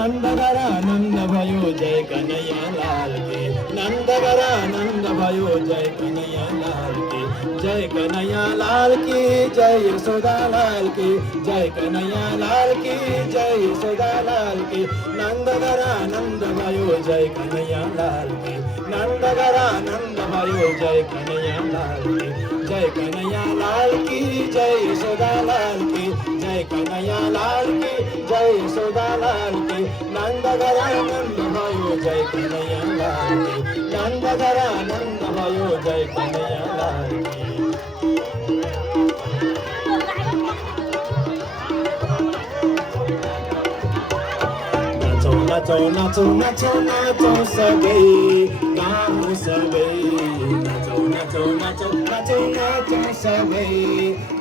नंद घरा नंद भयो जय कन्हैया लाल की नंद घरा नंद भयो जय कन्हैया लाल की जय कन्हैया लाल की जय यशोदा लाल की जय कन्हैया लाल की जय यशोदा लाल की नंद घरा नंद भयो जय कन्हैया लाल की नंद घरा नंद भयो जय कन्हैया लाल की जय कन्हैया लाल की जय यशोदा लाल की जय कन्हैया लाल की जय यशोदा लाल की नंद घरा नंद भयो जय कन्हैया लाल की नंद घरा नंद भयो जय कन्हैया लाल की नाचो नाचो नाचो नाचो सबै गाउँ सबै नाचो नाचो नाचो नाचो नाचो सबै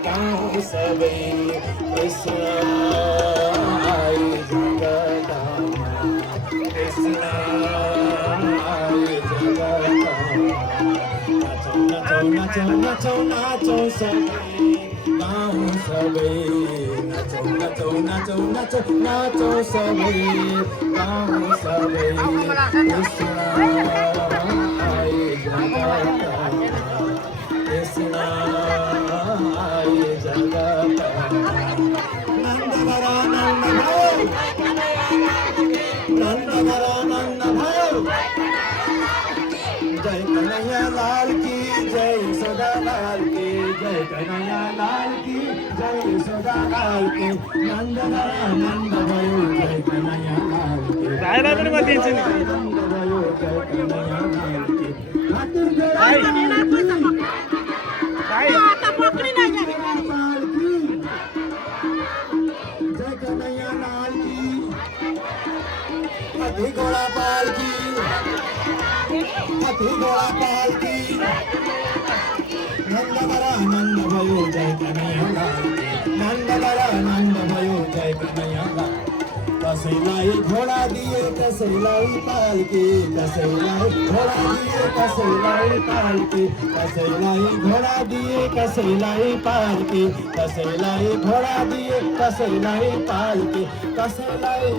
गाउँ सबै कृष्ण आए जगतमा कृष्ण आए जगतमा नाचो नाचो नाचो नाचो सबै गाउँ सबै नाचो नाचो नाचो नाचो नाचो सबै गाउँ सबै कृष्ण आए जगतमा कृष्ण आए जगतमा नंद घरा नंद भयो नंद घरा नंद भयो जय कन्हैया लाल की जय यशोदा लाल की जय कन्हैया लाल की जय यशोदा लाल की नंद घरा नंद भयो जय कन्हैया लाल की रायला तरी मत द्यायचं नाही नंद भयो जय कन्हैया लाल की काय जय कन्हैया लाल की हाथी घोड़ा पाल की हाथी घोड़ा पाल की नंद घरा नंद भयो जय कन्हैया लाल की नंद घरा नंद भयो जय कन्हैया लाल कसैलाई घोडा दिए कसैलाई पालकी कसैलाई घोडा दिए कसैलाई पालकी कसैलाई घोडा दिए कसैलाई पालकी कसैलाई घोडा दिए कसैलाई पालकी कसैलाई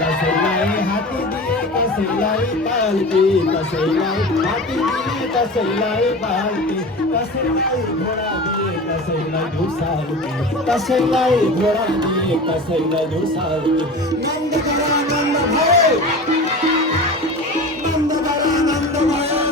कसैलाई हाथी दिए कसैलाई पालकी कसैलाई हाथी दिए कसैलाई पालकी कसैलाई घोडा दिए कसैलाई दुसालकी कसैलाई घोडा दिए कसैलाई दुसालकी नंद घरा नंद भयो